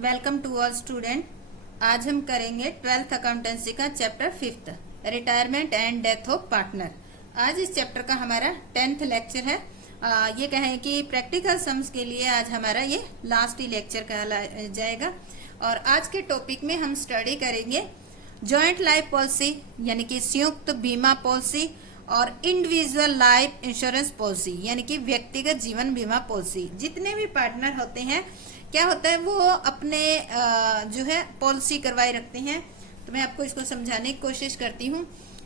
Welcome to all student. आज हम करेंगे 12th अकाउंटेंसी का chapter 5th retirement and death of partner. आज इस चैप्टर का हमारा 10th लेक्चर है। ये कहें कि प्रैक्टिकल सम्स के लिए आज हमारा ये लास्ट ही लेक्चर कहला जाएगा। और आज के टॉपिक में हम स्टडी करेंगे जॉइंट लाइफ पॉलिसी यानी कि संयुक्त बीमा पॉलिसी और इंडिविजुअल लाइफ इंश्योरेंस पॉलिसी यानी कि व्यक्तिगत जीवन बीमा पॉलिसी। जितने भी पार्टनर होते हैं क्या होता है वो अपने जो है पॉलिसी करवाए रखते हैं। तो मैं आपको इसको समझाने की कोशिश करती हूँ।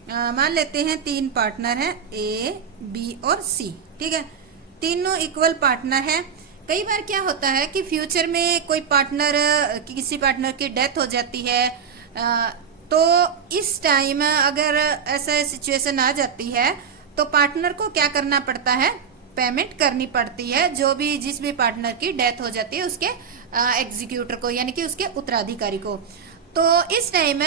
मान लेते हैं 3 पार्टनर हैं ए, बी और सी। ठीक है, तीनों इक्वल पार्टनर हैं। कई बार क्या होता है कि फ्यूचर में कोई पार्टनर किसी पार्टनर की डेथ हो जाती है, तो इस टाइम अगर ऐसा सिचुएशन आ जाती है तो पार्टनर को क्या करना पड़ता है, पेमेंट करनी पड़ती है। जो भी जिस भी पार्टनर की डेथ हो जाती है उसके एग्जीक्यूटर को यानी कि उसके उत्तराधिकारी को। तो इस टाइम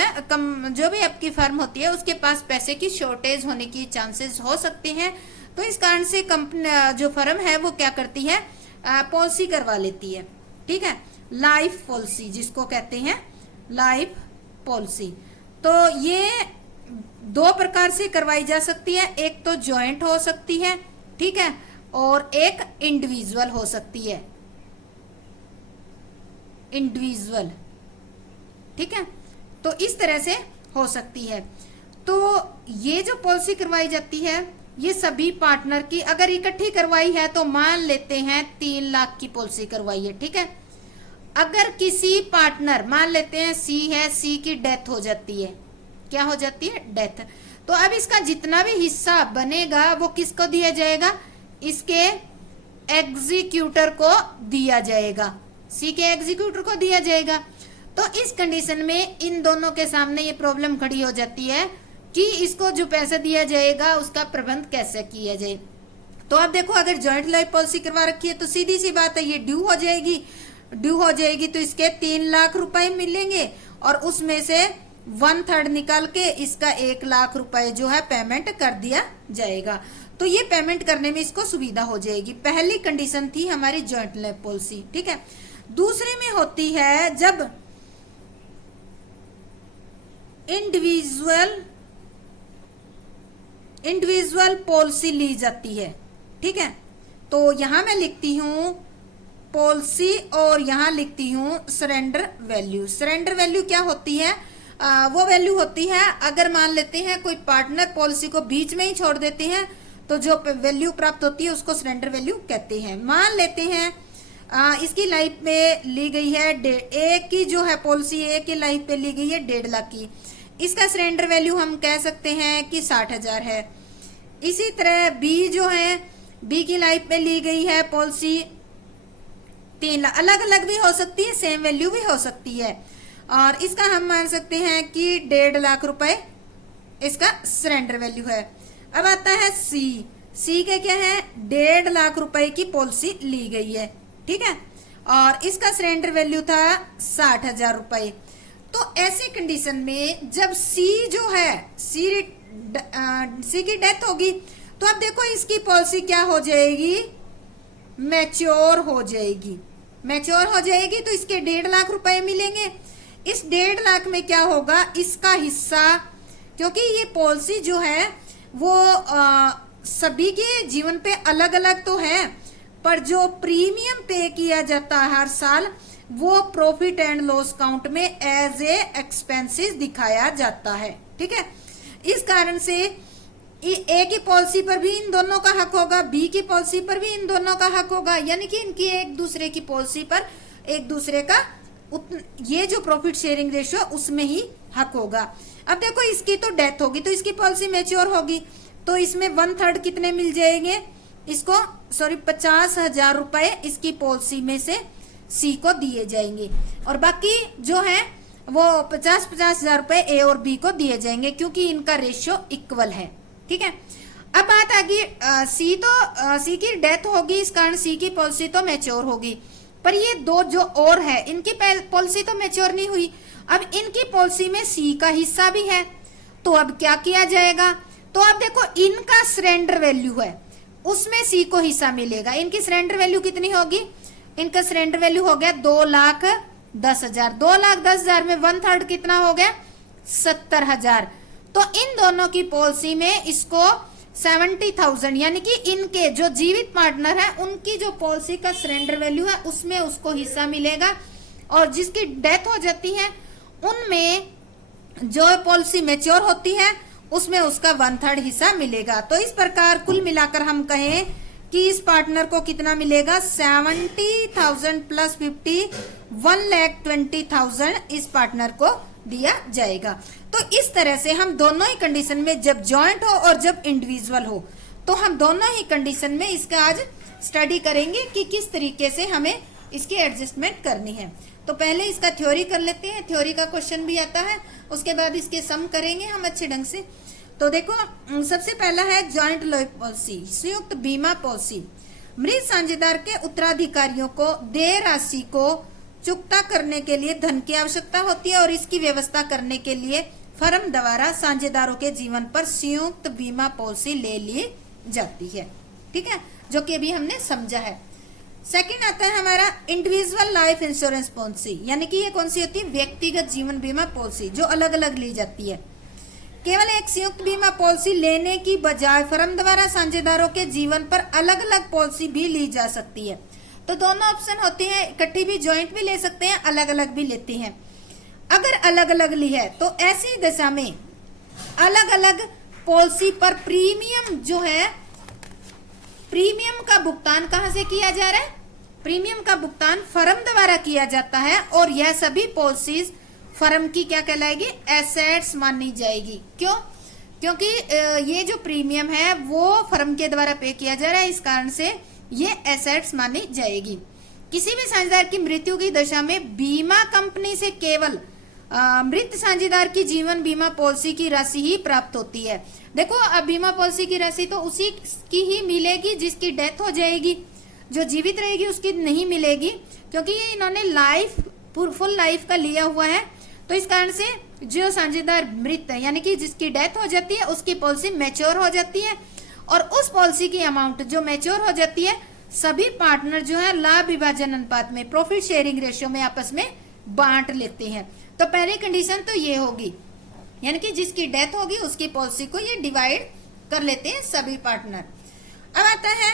जो भी आपकी फर्म होती है उसके पास पैसे की शॉर्टेज होने की चांसेस हो सकते हैं। तो इस कारण से कंपनी जो फर्म है वो क्या करती है, पॉलिसी करवा लेती है। ठीक है, लाइफ पॉलिसी जिसको कहते हैं लाइफ पॉलिसी। तो ये 2 प्रकार से करवाई जा सकती है। एक तो जॉइंट हो सकती है, ठीक है, और एक इंडिविजुअल हो सकती है, इंडिविजुअल। ठीक है, तो इस तरह से हो सकती है। तो ये जो पॉलिसी करवाई जाती है ये सभी पार्टनर की अगर इकट्ठी करवाई है तो मान लेते हैं 3 लाख की पॉलिसी करवाई है। ठीक है, अगर किसी पार्टनर मान लेते हैं सी है, सी की डेथ हो जाती है, क्या हो जाती है, डेथ। तो अब इसका जितना भी हिस्सा बनेगा वो किसको दिया जाएगा, इसके एग्जीक्यूटर को दिया जाएगा, सी के एग्जीक्यूटर को दिया जाएगा। तो इस कंडीशन में इन दोनों के सामने ये प्रॉब्लम खड़ी हो जाती है कि इसको जो पैसा दिया जाएगा उसका प्रबंध कैसे किया जाए। तो अब देखो, अगर जॉइंट लाइफ पॉलिसी करवा रखी है तो सीधी सी बात है ये ड्यू हो जाएगी तो इसके 3 लाख रुपए मिलेंगे और उसमें से 1/3 निकाल के इसका 1 लाख रुपए जो है पेमेंट कर दिया जाएगा। तो ये पेमेंट करने में इसको सुविधा हो जाएगी। पहली कंडीशन थी हमारी जॉइंट लाइफ पॉलिसी। ठीक है, दूसरे में होती है जब इंडिविजुअल पॉलिसी ली जाती है। ठीक है, तो यहां मैं लिखती हूं पॉलिसी और यहां लिखती हूं सरेंडर वैल्यू। सरेंडर वैल्यू क्या होती है, वो वैल्यू होती है अगर मान लेते हैं कोई पार्टनर पॉलिसी को बीच में ही छोड़ देते हैं तो जो वैल्यू प्राप्त होती है उसको सरेंडर वैल्यू कहते हैं। मान लेते हैं इसकी लाइफ में ली गई है ए की जो है पॉलिसी, ए की लाइफ पे ली गई है 1.5 लाख की, इसका सरेंडर वैल्यू हम कह सकते हैं कि 60,000 है। इसी तरह बी जो है, बी की लाइफ में ली गई है पॉलिसी 3 लाख, अलग अलग भी हो सकती है, सेम वैल्यू भी हो सकती है, और इसका हम मान सकते हैं कि 1.5 लाख रुपए इसका सरेंडर वैल्यू है। अब आता है सी के क्या है, 1.5 लाख रुपए की पॉलिसी ली गई है। ठीक है, और इसका सरेंडर वैल्यू था 60,000 रुपए। तो ऐसी कंडीशन में जब सी जो है सी की डेथ होगी तो अब देखो इसकी पॉलिसी क्या हो जाएगी, मैच्योर हो जाएगी। मैच्योर हो जाएगी तो इसके 1.5 लाख रुपए मिलेंगे। इस 1.5 लाख में क्या होगा, इसका हिस्सा, क्योंकि ये पॉलिसी जो है वो सभी के जीवन पे अलग अलग तो है, पर जो प्रीमियम पे किया जाता है हर साल वो प्रॉफिट एंड लॉस काउंट में एज ए एक्सपेंसेस दिखाया जाता है। ठीक है, इस कारण से ए की पॉलिसी पर भी इन दोनों का हक होगा, बी की पॉलिसी पर भी इन दोनों का हक होगा, यानी कि इनकी एक दूसरे की पॉलिसी पर एक दूसरे का ये जो प्रॉफिट शेयरिंग रेशियो उसमें ही हक होगा। अब देखो इसकी तो डेथ होगी तो इसकी पॉलिसी मैच्योर होगी तो इसमें 1/3 कितने मिल जाएंगे इसको, 50,000 रुपए इसकी पॉलिसी में से सी को दिए जाएंगे और बाकी जो है वो 50,000 रुपए ए और बी को दिए जाएंगे क्योंकि इनका रेशियो इक्वल है। ठीक है, अब बात आ गई सी की डेथ होगी, इस कारण सी की पॉलिसी तो मैच्योर होगी, पर ये 2 जो और है इनकी पॉलिसी तो मैच्योर नहीं हुई। अब इनकी पॉलिसी में सी का हिस्सा भी है, तो अब क्या किया जाएगा, तो अब देखो इनका सरेंडर वैल्यू है उसमें सी को हिस्सा मिलेगा। इनकी सरेंडर वैल्यू कितनी होगी, इनका सरेंडर वैल्यू हो गया 2 लाख 10,000। 2,10,000 में 1/3 कितना हो गया? 70,000। तो इन दोनों की पॉलिसी में इसको 70,000 यानी कि इनके जो जीवित पार्टनर है उनकी जो पॉलिसी का सरेंडर वैल्यू है उसमें उसको हिस्सा मिलेगा, और जिसकी डेथ हो जाती है उनमें जो पॉलिसी मैच्योर होती है उसमें उसका 1/3 हिस्सा मिलेगा। तो इस प्रकार कुल मिलाकर हम कहें कि इस पार्टनर को कितना मिलेगा? 70,000 प्लस 50, 1,20,000 इस पार्टनर को दिया जाएगा। तो इस तरह से हम दोनों ही कंडीशन में, जब जॉइंट हो और जब इंडिविजुअल हो, तो हम दोनों ही कंडीशन में इसका आज स्टडी करेंगे कि किस तरीके से हमें इसकी एडजस्टमेंट करनी है। तो पहले इसका थ्योरी कर लेते हैं, थ्योरी का क्वेश्चन भी आता है, उसके बाद इसके सम करेंगे हम अच्छे ढंग से। तो देखो, सबसे पहला है जॉइंट लाइफ पॉलिसी, संयुक्त बीमा पॉलिसी। मृत साझेदार के उत्तराधिकारियों को देय राशि को चुकता करने के लिए धन की आवश्यकता होती है, और इसकी व्यवस्था करने के लिए फर्म द्वारा साझेदारों के जीवन पर संयुक्त बीमा पॉलिसी ले ली जाती है। ठीक है, जो कि अभी हमने समझा है। सेकंड आता है हमारा इंडिविजुअल लाइफ इंश्योरेंस पॉलिसी, यानी कि ये कौन सी होती है? व्यक्तिगत जीवन बीमा पॉलिसी, जो अलग अलग ली जाती है। केवल एक संयुक्त बीमा पॉलिसी लेने की बजाय फर्म द्वारा साझेदारों के जीवन पर अलग अलग पॉलिसी भी ली जा सकती है। तो दोनों ऑप्शन होते हैं, इकट्ठी भी जॉइंट भी ले सकते हैं, अलग अलग भी लेते हैं। अगर अलग अलग ली है तो ऐसी दशा में अलग अलग पॉलिसी पर प्रीमियम जो है, प्रीमियम का भुगतान कहां से किया जा रहा है? प्रीमियम का भुगतान फर्म द्वारा किया जाता है, और यह सभी पॉलिसीज फर्म की क्या कहलाएगी? एसेट्स मानी जाएगी। क्यों? क्योंकि ये जो प्रीमियम है वो फर्म के द्वारा पे किया जा रहा है, इस कारण से ये एसेट्स मानी जाएगी। किसी भी साझेदार की मृत्यु की दशा में बीमा कंपनी से केवल मृत साझेदार की जीवन बीमा पॉलिसी की राशि ही प्राप्त होती है। देखो, अब बीमा पॉलिसी की राशि तो उसी की ही मिलेगी जिसकी डेथ हो जाएगी, जो जीवित रहेगी उसकी नहीं मिलेगी, क्योंकि ये इन्होंने लाइफ फुल लाइफ का लिया हुआ है। तो इस कारण से जो साझेदार मृत है यानी कि जिसकी डेथ हो जाती है उसकी पॉलिसी मैच्योर हो जाती है, और उस पॉलिसी की अमाउंट जो मैच्योर हो जाती है सभी पार्टनर जो है लाभ विभाजन अनुपात में, प्रॉफिट शेयरिंग रेशियो में आपस में बांट लेते हैं। तो पहली कंडीशन तो ये होगी, यानी कि जिसकी डेथ होगी उसकी पॉलिसी को ये डिवाइड कर लेते हैं सभी पार्टनर। अब आता है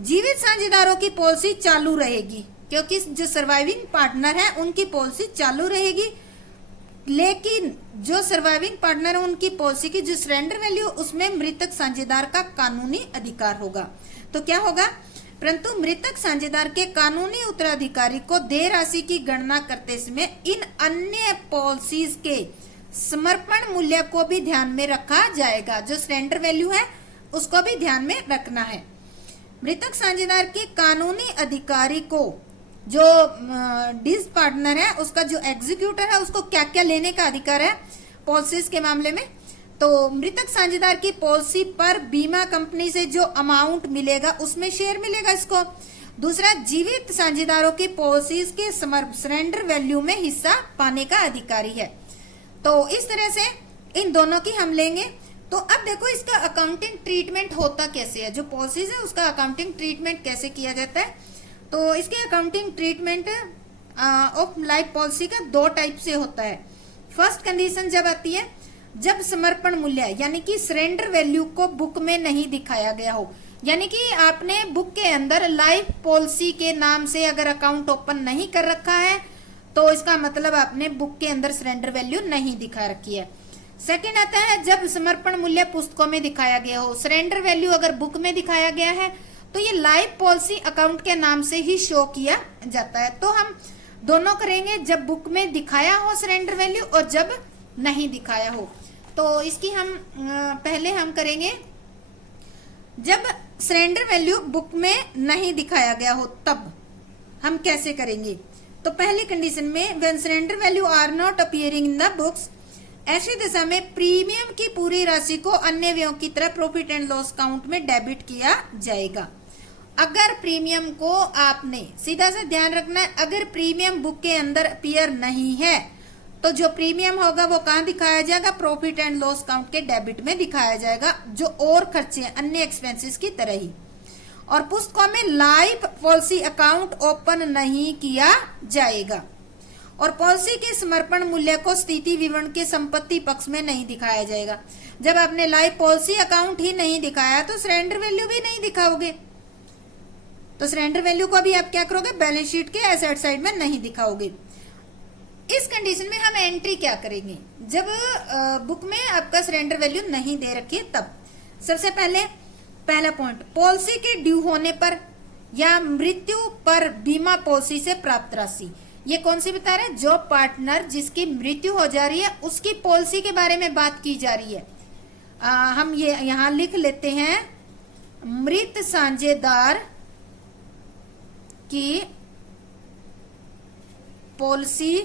जीवित साझेदारों की पॉलिसी चालू रहेगी, क्योंकि जो सर्वाइविंग पार्टनर है उनकी पॉलिसी चालू रहेगी, लेकिन जो सर्वाइविंग पार्टनर है उनकी पॉलिसी की जो सरेंडर वैल्यू उसमें मृतक साझेदार का कानूनी अधिकार होगा। तो क्या होगा? परंतु मृतक साझेदार के कानूनी उत्तराधिकारी को देय राशि की गणना करते समय इन अन्य पॉलिसीज के समर्पण मूल्य को भी ध्यान में रखा जाएगा। जो सरेंडर वैल्यू है उसको भी ध्यान में रखना है। मृतक साझेदार के कानूनी अधिकारी को जो डिस पार्टनर है उसका जो एग्जीक्यूटर है उसको क्या क्या लेने का अधिकार है पॉलिसीज के मामले में? तो मृतक साझेदार की पॉलिसी पर बीमा कंपनी से जो अमाउंट मिलेगा उसमें शेयर मिलेगा इसको। दूसरा, जीवित साझेदारों की पॉलिसीज के सरेंडर वैल्यू में हिस्सा पाने का अधिकारी है। तो इस तरह से इन दोनों की हम लेंगे। तो अब देखो इसका अकाउंटिंग ट्रीटमेंट होता कैसे है, जो पॉलिसीज है उसका अकाउंटिंग ट्रीटमेंट कैसे किया जाता है। तो इसके accounting treatment of life policy का 2 टाइप से होता है। फर्स्ट कंडीशन जब आती है जब समर्पण मूल्य यानी कि सरेंडर वैल्यू को बुक में नहीं दिखाया गया हो, यानी कि आपने बुक के अंदर लाइफ पॉलिसी के नाम से अगर अकाउंट ओपन नहीं कर रखा है तो इसका मतलब आपने बुक के अंदर सरेंडर वैल्यू नहीं दिखा रखी है। सेकंड आता है जब समर्पण मूल्य पुस्तकों में दिखाया गया हो। सरेंडर वैल्यू अगर बुक में दिखाया गया है तो ये लाइफ पॉलिसी अकाउंट के नाम से ही शो किया जाता है। तो हम दोनों करेंगे, जब बुक में दिखाया हो सरेंडर वैल्यू और जब नहीं दिखाया हो। तो इसकी हम पहले हम करेंगे जब सरेंडर वैल्यू बुक में नहीं दिखाया गया हो तब हम कैसे करेंगे। तो पहली कंडीशन में when surrender value are not appearing in the books, ऐसी दशा में प्रीमियम की पूरी राशि को अन्य व्ययों की तरह प्रॉफिट एंड लॉस अकाउंट में डेबिट किया जाएगा। अगर प्रीमियम को आपने सीधा से ध्यान रखना है, अगर प्रीमियम बुक के अंदर अपीयर नहीं है तो जो प्रीमियम होगा वो कहाँ दिखाया जाएगा? प्रॉफिट एंड लॉस अकाउंट के डेबिट में दिखाया जाएगा, जो और खर्चे अन्य एक्सपेंसेस की तरह ही। और पुस्तकों में लाइफ पॉलिसी अकाउंट ओपन नहीं किया जाएगा। और पॉलिसी के समर्पण मूल्य को स्थिति विवरण के संपत्ति पक्ष में नहीं दिखाया जाएगा। जब आपने लाइफ पॉलिसी अकाउंट ही नहीं दिखाया तो सरेंडर वैल्यू भी नहीं दिखाओगे, तो सरेंडर वैल्यू को अभी आप क्या करोगे, बैलेंस शीट के एसेट साइड में नहीं दिखाओगे। इस कंडीशन में हम एंट्री क्या करेंगे, जब बुक में आपका सरेंडर वैल्यू नहीं दे रखी है तब। सबसे पहले पहला पॉइंट, पॉलिसी के ड्यू होने पर या मृत्यु पर बीमा पॉलिसी से प्राप्त राशि। ये कौन सी बता रहे हैं, जो पार्टनर जिसकी मृत्यु हो जा रही है उसकी पॉलिसी के बारे में बात की जा रही है। हम ये यहां लिख लेते हैं, मृत साझेदार की पॉलिसी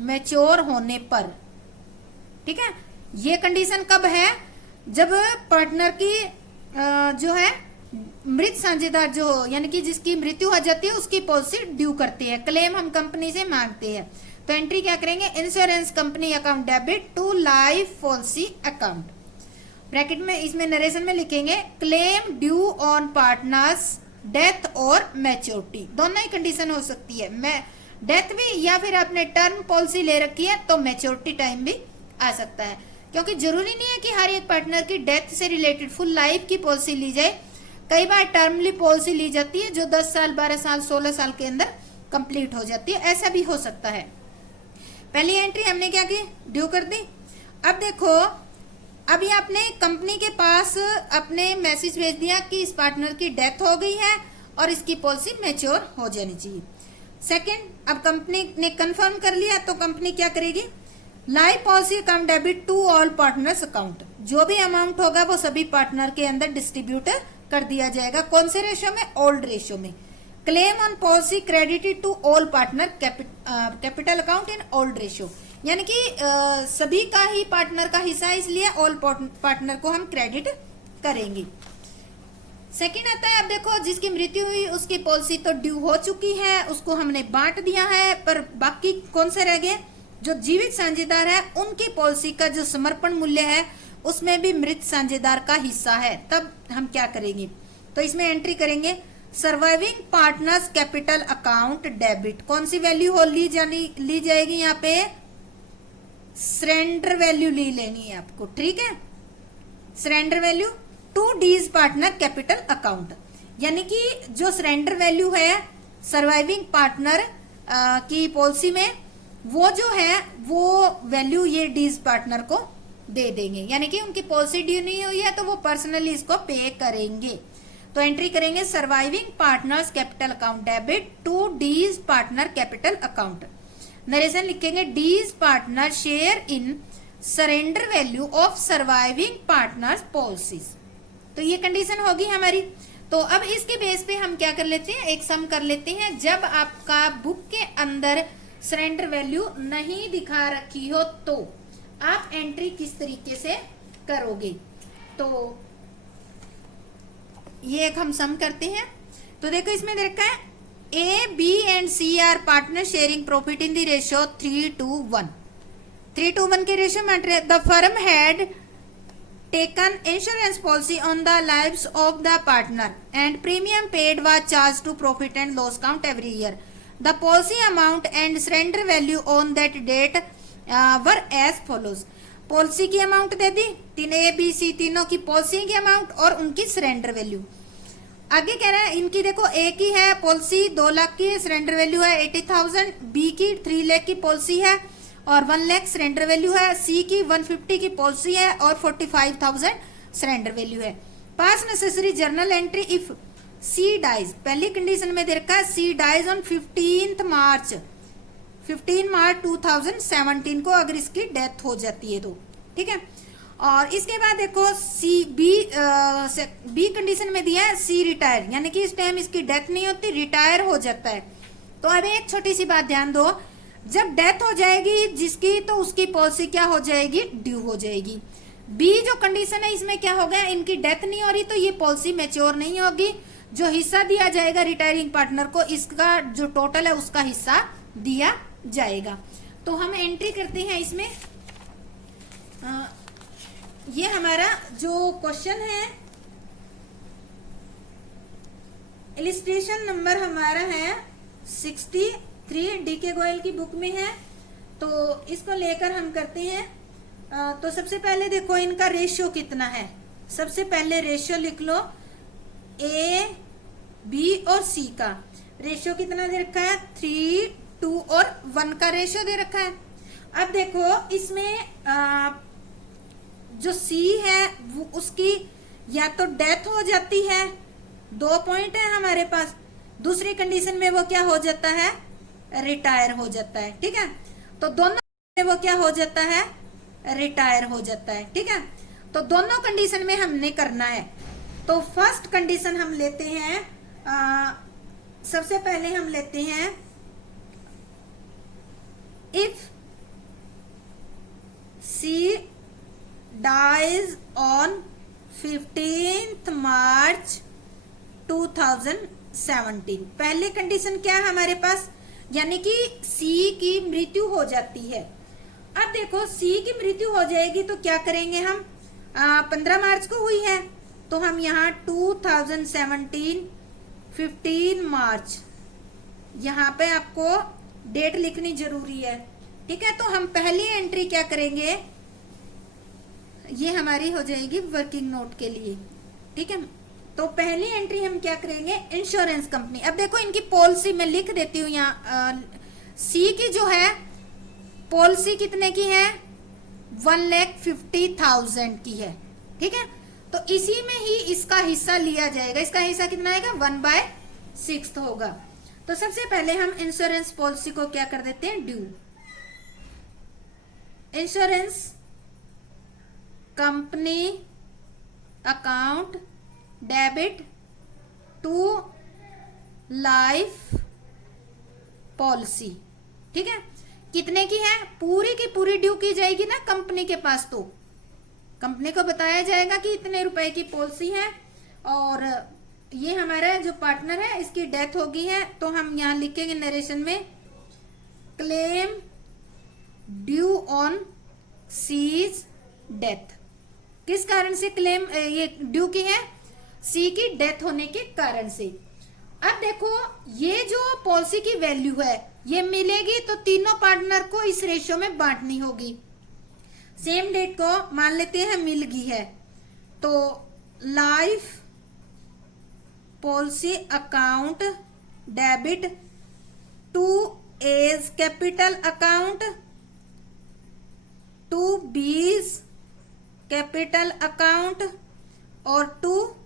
मैच्योर होने पर। ठीक है, ये कंडीशन कब है, जब पार्टनर की जो है मृत साझेदार जो यानी कि जिसकी मृत्यु हो जाती है उसकी पॉलिसी ड्यू करती है, क्लेम हम कंपनी से मांगते हैं। तो एंट्री क्या करेंगे, insurance company account debit to life policy account, bracket में इसमें नरेशन में लिखेंगे claim due on partners death और मैच्योरिटी। दोनों ही कंडीशन हो सकती है, मैं डेथ भी या फिर आपने टर्म पॉलिसी ले रखी है तो मैच्योरिटी टाइम भी आ सकता है, क्योंकि जरूरी नहीं है कि हर एक पार्टनर की डेथ से रिलेटेड फुल लाइफ की पॉलिसी ली जाए। कई बार टर्मली पॉलिसी ली जाती है जो 10 साल 12 साल 16 साल के अंदर कंप्लीट हो जाती है, ऐसा भी हो सकता है। पहली एंट्री हमने क्या की, ड्यू कर दी। अब देखो, अभी आपने कंपनी के पास अपने मैसेज भेज दिया कि इस पार्टनर की डेथ हो गई है और इसकी पॉलिसी मैच्योर हो जानी चाहिए। सेकंड, अब कंपनी ने कंफर्म कर लिया तो कंपनी क्या करेगी, life policy account debit to all partners account, जो भी अमाउंट होगा वो सभी पार्टनर के अंदर डिस्ट्रीब्यूट कर दिया जाएगा। कौन से रेशियो में, ओल्ड रेशियो में। Claim on policy credited to all partner capital account in old ratio, यानी कि सभी का ही पार्टनर का हिस्सा है, इसलिए ऑल पार्टनर को हम क्रेडिट करेंगे। सेकंड आता है, अब देखो जिसकी मृत्यु हुई उसकी पॉलिसी तो ड्यू हो चुकी है, उसको हमने बांट दिया है, पर बाकी कौन से रह गए, जो जीवित साझेदार है उनकी पॉलिसी का जो समर्पण मूल्य है उसमें भी मृत साझेदार का हिस्सा है। तब हम क्या करेंगे, तो इसमें एंट्री करेंगे surviving partners capital account debit. कौन सी वैल्यू हो ली जाएगी, यहाँ पे सरेंडर वैल्यू ली लेनी है आपको। ठीक है, surrender value to Ds partner capital account, यानी कि जो सरेंडर वैल्यू है सर्वाइविंग पार्टनर की पॉलिसी में वो जो है वो वैल्यू ये डीज पार्टनर को दे देंगे, यानी कि उनकी पॉलिसी ड्यू नहीं हुई है तो वो पर्सनली इसको पे करेंगे। तो एंट्री करेंगे surviving partners capital account debit to Ds partner capital account. Narration लिखेंगे deceased partner share in surrender value of surviving partners policies. तो ये कंडीशन होगी हमारी। तो अब इसके बेस पे हम क्या कर लेते हैं, एक सम कर लेते हैं। जब आपका बुक के अंदर सरेंडर वैल्यू नहीं दिखा रखी हो तो आप एंट्री किस तरीके से करोगे, तो ये एक हम सम करते हैं। तो देखो इसमें देखा है A B and C are partner sharing profit in the ratio 3:1। 3:1 के रेशियो में the firm had taken insurance policy on the lives of the partner and premium paid was charge to profit and loss account every year. The policy amount and surrender value on that date were as follows. Policy की amount दे दी, तीन A B C तीनों की policy की amount और उनकी surrender value. आगे कह रहा है इनकी देखो, ए की है पॉलिसी 2 लाख की, सरेंडर वैल्यू है 80,000, बी की 3 लाख की पॉलिसी है और 1 लाख सरेंडर वैल्यू है, सी की 150 की पॉलिसी है और 45,000 सरेंडर वैल्यू है। Pass necessary journal entry if C dies, पहली कंडीशन में दे रखा है सी डाइज ऑन 15 मार्च 2017 को अगर इसकी डेथ हो जाती है तो ठीक है। और इसके बाद देखो सी बी कंडीशन में दिया है सी रिटायर, यानी कि इस टाइम इसकी डेथ नहीं होती, रिटायर हो जाता है। तो अब एक छोटी सी बात ध्यान दो, जब डेथ हो जाएगी जिसकी तो उसकी पॉलिसी क्या हो जाएगी, ड्यू हो जाएगी। बी जो कंडीशन है इसमें क्या हो गया, इनकी डेथ नहीं हो रही तो ये पॉलिसी मैच्योर नहीं होगी। जो हिस्सा दिया जाएगा रिटायरिंग पार्टनर को, इसका जो टोटल है उसका हिस्सा दिया जाएगा। तो हम एंट्री करते हैं इसमें। ये हमारा जो क्वेश्चन है इलिस्ट्रेशन नंबर हमारा है 63, डीके गोयल की बुक में है। तो इसको लेकर हम करते हैं। तो सबसे पहले देखो इनका रेशियो कितना है। सबसे पहले रेशियो लिख लो, ए बी और सी का रेशियो कितना दे रखा है, 3, 2 और 1 का रेशियो दे रखा है। अब देखो इसमें जो सी है वो उसकी या तो डेथ हो जाती है, 2 पॉइंट है हमारे पास। दूसरी कंडीशन में वो क्या हो जाता है, रिटायर हो जाता है। ठीक है, तो दोनों में वो क्या हो जाता है, रिटायर हो जाता है। ठीक है, तो दोनों कंडीशन में हमने करना है। तो फर्स्ट कंडीशन हम लेते हैं, सबसे पहले हम लेते हैं if C dies on 15th March 2017। पहले कंडीशन क्या है हमारे पास, यानी कि सी की मृत्यु हो जाती है। अब देखो सी की मृत्यु हो जाएगी तो क्या करेंगे हम, 15 मार्च को हुई है तो हम यहाँ 2017 15 मार्च यहाँ पे आपको डेट लिखनी जरूरी है। ठीक है, तो हम पहली एंट्री क्या करेंगे, ये हमारी हो जाएगी वर्किंग नोट के लिए। ठीक है, तो पहली एंट्री हम क्या करेंगे, इंश्योरेंस कंपनी। अब देखो इनकी पॉलिसी मैं लिख देती हूँ यहाँ। सी की जो है पॉलिसी कितने की है, 1,50,000 की है। ठीक है, तो इसी में ही इसका हिस्सा लिया जाएगा। इसका हिस्सा कितना आएगा, 1/6 होगा। तो सबसे पहले हम इंश्योरेंस पॉलिसी को क्या कर देते हैं, due. Insurance company account debit to life policy. ठीक है, कितने की है, पूरी की पूरी ड्यू की जाएगी ना कंपनी के पास। तो कंपनी को बताया जाएगा कि इतने रुपए की पॉलिसी है और ये हमारा जो पार्टनर है इसकी डेथ हो गई है। तो हम यहाँ लिखेंगे नरेशन में, claim due on C's death. किस कारण से क्लेम ये ड्यू की है, सी की डेथ होने के कारण से। अब देखो ये जो पॉलिसी की वैल्यू है ये मिलेगी तो तीनों पार्टनर को इस रेशियो में बांटनी होगी। सेम डेट को मान लेते हैं मिल गई है, तो life policy account debit to A's capital account to B's capital account और टू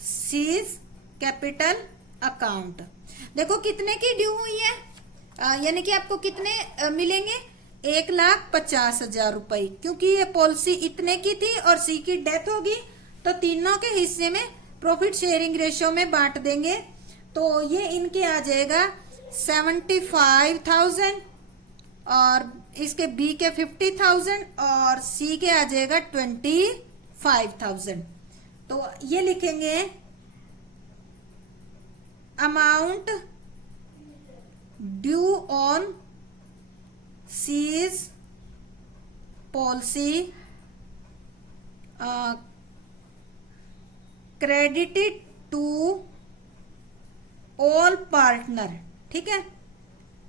सीज कैपिटल अकाउंट। देखो कितने की ड्यू हुई है, यानी कि आपको कितने मिलेंगे, 1,50,000 रुपए, क्योंकि ये पॉलिसी इतने की थी और सी की डेथ होगी तो तीनों के हिस्से में प्रॉफिट शेयरिंग रेशियो में बांट देंगे। तो ये इनके आ जाएगा 75,000 और इसके बी के 50,000 और सी के आ जाएगा 25,000। तो ये लिखेंगे amount due on C's policy credited to all partner. ठीक है,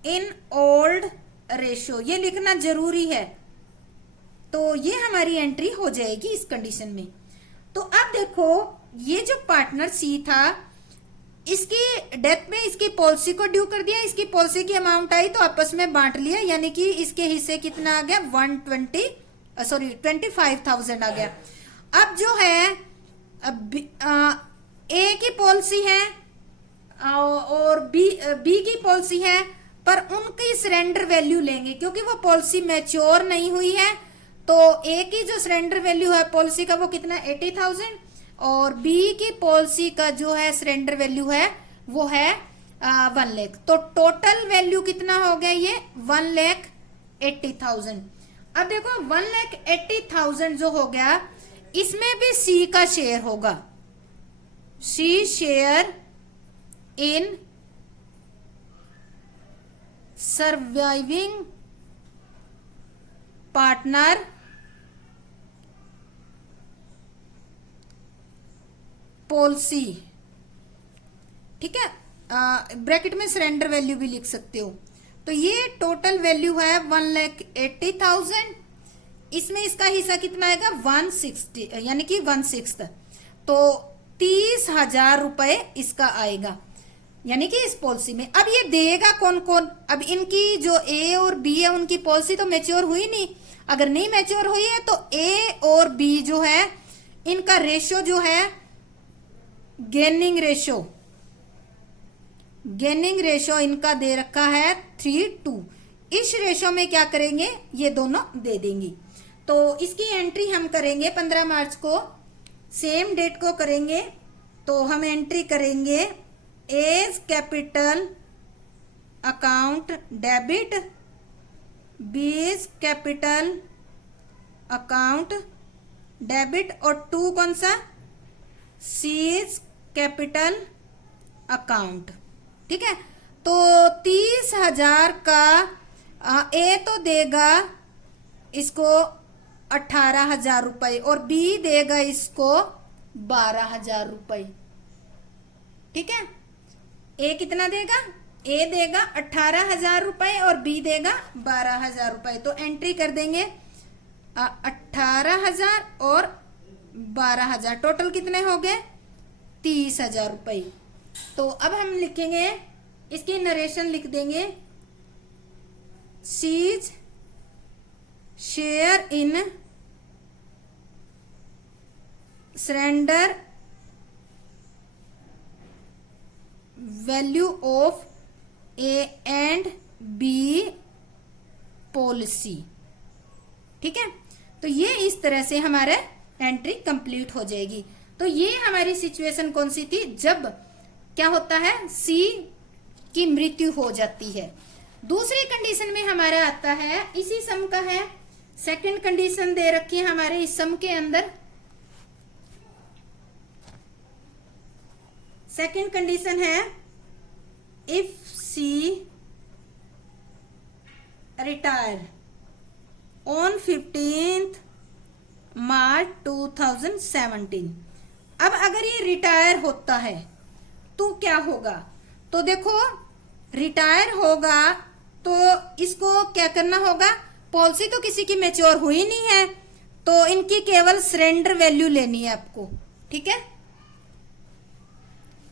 इन ओल्ड रेशियो, ये लिखना जरूरी है। तो ये हमारी एंट्री हो जाएगी इस कंडीशन में। तो अब देखो ये जो पार्टनर सी था इसकी डेथ में इसकी पॉलिसी को ड्यू कर दिया, इसकी पॉलिसी की अमाउंट आई तो आपस में बांट लिया, यानी कि इसके हिस्से कितना आ गया, 25,000 आ गया। अब जो है ए की पॉलिसी है और बी की पॉलिसी है, पर उनकी सरेंडर वैल्यू लेंगे क्योंकि वो पॉलिसी मैच्योर नहीं हुई है। तो ए की जो सरेंडर वैल्यू है पॉलिसी का वो कितना, 80,000 और बी की पॉलिसी का जो है सरेंडर वैल्यू है वो है 1 लाख। तो टोटल वैल्यू कितना हो गया, ये 1,80,000। अब देखो 1,80,000 जो हो गया इसमें भी सी का शेयर होगा, C share in surviving partner policy. ठीक ठीक है, ब्रैकेट में सरेंडर वैल्यू भी लिख सकते हो। तो ये टोटल वैल्यू है 1,80,000। इसमें इसका हिस्सा कितना आएगा 160, यानी कि 1/6, तो 30,000 रुपए इसका आएगा, यानी कि इस पॉलिसी में। अब ये देगा कौन कौन? अब इनकी जो ए और बी है उनकी पॉलिसी तो मैच्योर हुई नहीं। अगर नहीं मैच्योर हुई है तो ए और बी जो है इनका रेशो जो है गेनिंग रेशो इनका दे रखा है 3:2। इस रेशो में क्या करेंगे, ये दोनों दे देंगी। तो इसकी एंट्री हम करेंगे 15 मार्च को, सेम डेट को करेंगे। तो हम एंट्री करेंगे A's capital account debit, B's capital account debit, और 2 कौन सा, सीज कैपिटल अकाउंट। ठीक है, तो 30,000 का ए तो देगा इसको 18,000 रुपए और बी देगा इसको 12,000 रुपए। ठीक है, ए कितना देगा, ए देगा 18,000 रुपए और बी देगा 12,000 रुपए। तो एंट्री कर देंगे 18,000 और 12,000, टोटल कितने हो गए 30,000 रुपए। तो अब हम लिखेंगे, इसकी नरेशन लिख देंगे, C's share in surrender value of A and B policy. ठीक है, तो ये इस तरह से हमारा एंट्री कंप्लीट हो जाएगी। तो ये हमारी सिचुएशन कौन सी थी, जब क्या होता है सी की मृत्यु हो जाती है। दूसरी कंडीशन में हमारा आता है, इसी सम का है, सेकंड कंडीशन दे रखी है हमारे इस सम के अंदर। सेकंड कंडीशन है if C retire on 15th March 2017। अब अगर ये रिटायर होता है तो क्या होगा, तो देखो रिटायर होगा तो इसको क्या करना होगा, पॉलिसी तो किसी की मैच्योर हुई नहीं है, तो इनकी केवल सरेंडर वैल्यू लेनी है आपको। ठीक है,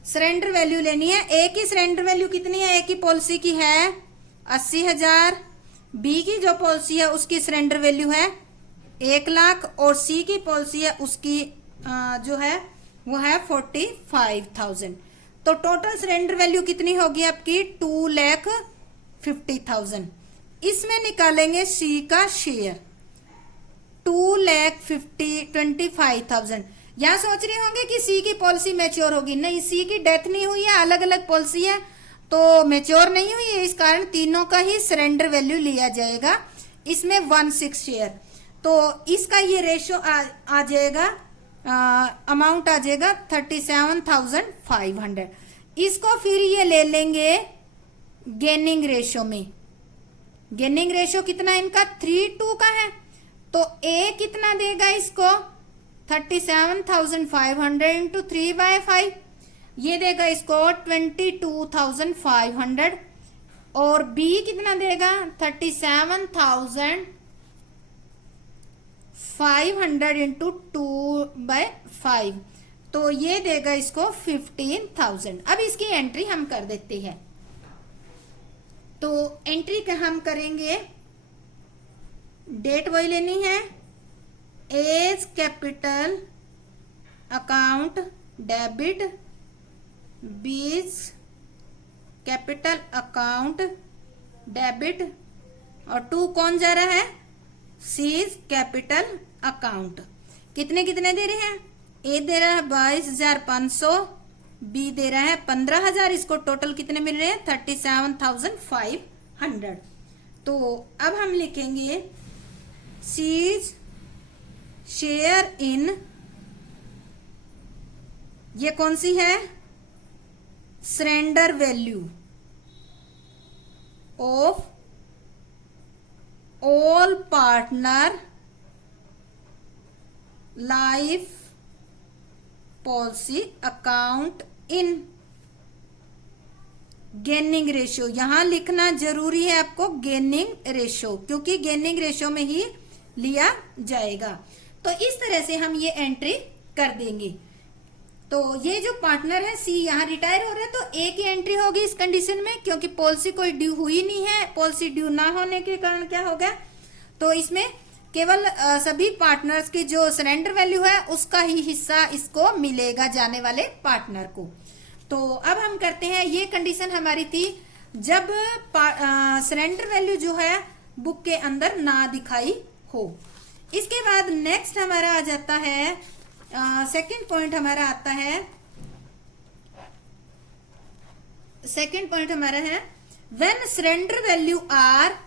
सरेंडर वैल्यू लेनी है। ए की सरेंडर वैल्यू कितनी है, ए की पॉलिसी की है 80,000, बी की जो पॉलिसी है उसकी सरेंडर वैल्यू है 1,00,000 और सी की पॉलिसी है उसकी जो है वो है 45,000। तो टोटल सरेंडर वैल्यू कितनी होगी आपकी 2,50,000। इसमें निकालेंगे सी का शेयर 2,25,000। यहाँ सोच रहे होंगे कि सी की पॉलिसी मैच्योर होगी, नहीं, सी की डेथ नहीं हुई है, अलग अलग पॉलिसी है तो मैच्योर नहीं हुई है, इस कारण तीनों का ही सरेंडर वैल्यू लिया जाएगा। इसमें 1/6 शेयर, तो इसका ये रेशो आ जाएगा, अमाउंट आ जाएगा 37,500। इसको फिर ये ले लेंगे गेनिंग रेशो में। गेनिंग रेशो कितना इनका 3:2 का है, तो ए कितना देगा इसको 37,500 इंटू 3/5, ये देगा इसको 22,500 और बी कितना देगा 37,500 इंटू 2/5, तो ये देगा इसको 15,000। अब इसकी एंट्री हम कर देते हैं। तो एंट्री का हम करेंगे, डेट वही लेनी है, A's capital account debit, B's capital account debit, और 2 कौन जा रहा है, सीज कैपिटल अकाउंट। कितने कितने दे रहे हैं, ए दे रहा है 22,500, बी दे रहा है 15,000, इसको टोटल कितने मिल रहे हैं 37,500। तो अब हम लिखेंगे सीज शेयर इन, ये कौन सी है, surrender value of all partner life policy account in gaining ratio, यहां लिखना जरूरी है आपको गेनिंग रेशियो, क्योंकि गेनिंग रेशियो में ही लिया जाएगा। तो इस तरह से हम ये एंट्री कर देंगे। तो ये जो पार्टनर है सी यहाँ रिटायर हो रहे हैं, तो एक ही एंट्री होगी इस कंडीशन में, क्योंकि पॉलिसी कोई ड्यू हुई नहीं है। पॉलिसी ड्यू ना होने के कारण क्या हो गया, तो इसमें केवल सभी पार्टनर्स की जो सरेंडर वैल्यू है उसका ही हिस्सा इसको मिलेगा, जाने वाले पार्टनर को। तो अब हम करते हैं, ये कंडीशन हमारी थी जब सरेंडर वैल्यू जो है बुक के अंदर ना दिखाई हो। इसके बाद नेक्स्ट हमारा आ जाता है, सेकंड पॉइंट हमारा आता है, सेकंड पॉइंट हमारा है when surrender value are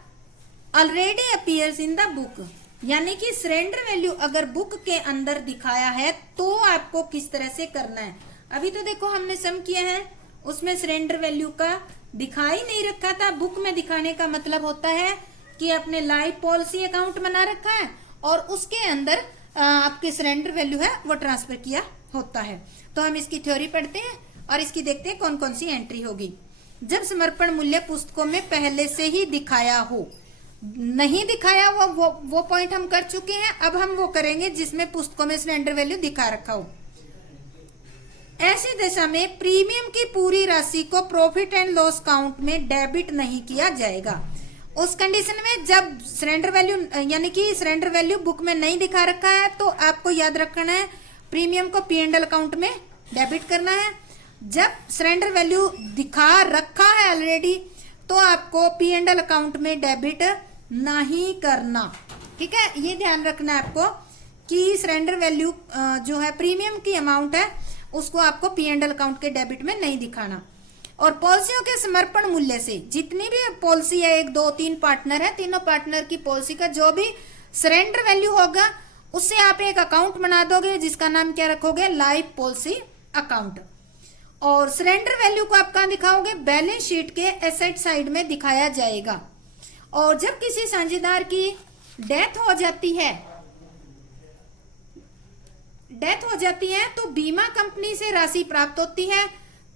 already appears in the book, यानी कि सरेंडर वैल्यू अगर बुक के अंदर दिखाया है तो आपको किस तरह से करना है। अभी तो देखो हमने सम किया है, उसमें सरेंडर वैल्यू का दिखाई नहीं रखा था। बुक में दिखाने का मतलब होता है कि आपने लाइफ पॉलिसी अकाउंट बना रखा है और उसके अंदर आपकी सरेंडर वैल्यू है वो ट्रांसफर किया होता है। तो हम इसकी थ्योरी पढ़ते हैं और इसकी देखते हैं कौन कौन सी एंट्री होगी। जब समर्पण मूल्य पुस्तकों में पहले से ही दिखाया हो, नहीं दिखाया वो पॉइंट हम कर चुके हैं। अब हम वो करेंगे जिसमें पुस्तकों में सरेंडर वैल्यू दिखा रखा हो। ऐसी दशा में प्रीमियम की पूरी राशि को प्रॉफिट एंड लॉस काउंट में डेबिट नहीं किया जाएगा। उस कंडीशन में जब सरेंडर वैल्यू यानी कि सरेंडर वैल्यू बुक में नहीं दिखा रखा है तो आपको याद रखना है प्रीमियम को P&L अकाउंट में डेबिट करना है। जब सरेंडर वैल्यू दिखा रखा है ऑलरेडी तो आपको P&L अकाउंट में डेबिट नहीं करना। ठीक है, ये ध्यान रखना है आपको कि सरेंडर वैल्यू जो है प्रीमियम की अमाउंट है उसको आपको P&L अकाउंट के डेबिट में नहीं दिखाना। और पॉलिसियों के समर्पण मूल्य से जितनी भी पॉलिसी है, 1 2 3 पार्टनर है, तीनों पार्टनर की पॉलिसी का जो भी सरेंडर वैल्यू होगा उससे आप एक अकाउंट बना दोगे जिसका नाम क्या रखोगे, लाइफ पॉलिसी अकाउंट। और सरेंडर वैल्यू को आप कहां दिखाओगे, बैलेंस शीट के एसेट साइड में दिखाया जाएगा। और जब किसी साझेदार की डेथ हो जाती है तो बीमा कंपनी से राशि प्राप्त होती है,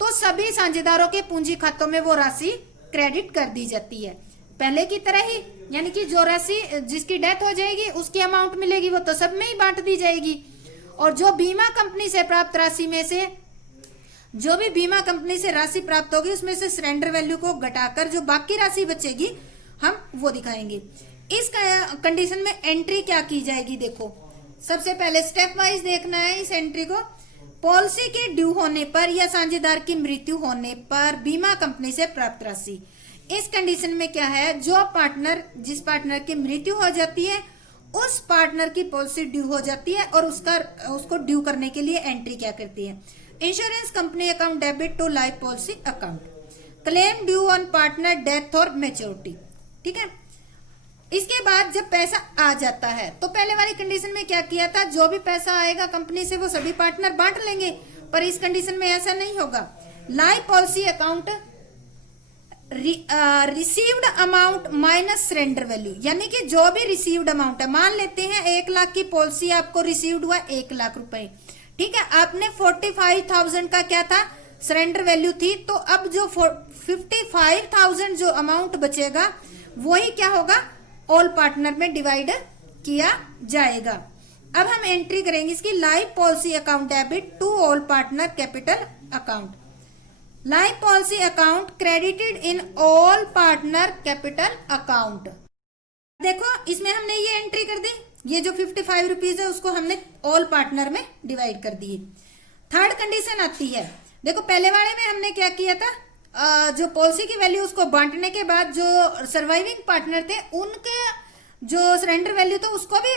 तो सभी साझेदारों के पूंजी खातों में वो राशि क्रेडिट कर दी जाती है पहले की तरह ही। यानी कि जो राशि जिसकी डेथ हो जाएगी उसकी अमाउंट मिलेगी वो तो सब में ही बांट दी जाएगी। और जो बीमा कंपनी से प्राप्त राशि में से जो भी बीमा कंपनी से राशि प्राप्त होगी उसमें से सरेंडर वैल्यू को घटाकर जो बाकी राशि बचेगी हम वो दिखाएंगे। इस कंडीशन में एंट्री क्या की जाएगी, देखो सबसे पहले स्टेप वाइज देखना है इस एंट्री को। पॉलिसी के ड्यू होने पर या साझेदार की मृत्यु होने पर बीमा कंपनी से प्राप्त राशि। इस कंडीशन में क्या है, जो पार्टनर जिस पार्टनर की मृत्यु हो जाती है उस पार्टनर की पॉलिसी ड्यू हो जाती है और उसको ड्यू करने के लिए एंट्री क्या करती है, insurance company account debit to life policy account, claim due on partner death और मैच्योरिटी। ठीक है, इसके बाद जब पैसा आ जाता है तो पहले वाली कंडीशन में क्या किया था, जो भी पैसा आएगा कंपनी से वो सभी पार्टनर बांट लेंगे, पर इस कंडीशन में ऐसा नहीं होगा। Life policy account received amount minus surrender value, यानी कि जो भी रिसीव्ड अमाउंट है, मान लेते हैं 1 लाख की पॉलिसी आपको रिसीव्ड हुआ 1 लाख रुपए। ठीक है, आपने 45,000 का क्या था सरेंडर वैल्यू थी, तो अब जो 55,000 जो अमाउंट बचेगा वही क्या होगा, ऑल पार्टनर में डिवाइड किया जाएगा। अब हम एंट्री करेंगे इसकी, life policy account debit to all partner capital account, life policy account credited in all partner capital account. देखो इसमें हमने ये एंट्री कर दी, ये जो 55 रुपीज है उसको हमने ऑल पार्टनर में डिवाइड कर दिए। थर्ड कंडीशन आती है, देखो पहले वाले में हमने क्या किया था, जो पॉलिसी की वैल्यू उसको बांटने के बाद जो सर्वाइविंग पार्टनर थे उनके जो सरेंडर वैल्यू था उसको भी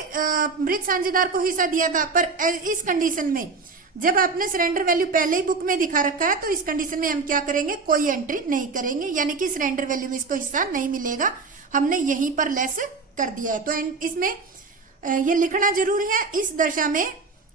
मृत साझेदार को हिस्सा दिया था। पर इस कंडीशन में जब आपने सरेंडर वैल्यू पहले ही बुक में दिखा रखा है तो इस कंडीशन में हम क्या करेंगे, कोई एंट्री नहीं करेंगे, यानी कि सरेंडर वैल्यू में इसको हिस्सा नहीं मिलेगा, हमने यहीं पर लेस कर दिया है। तो इसमें ये लिखना जरूरी है, इस दशा में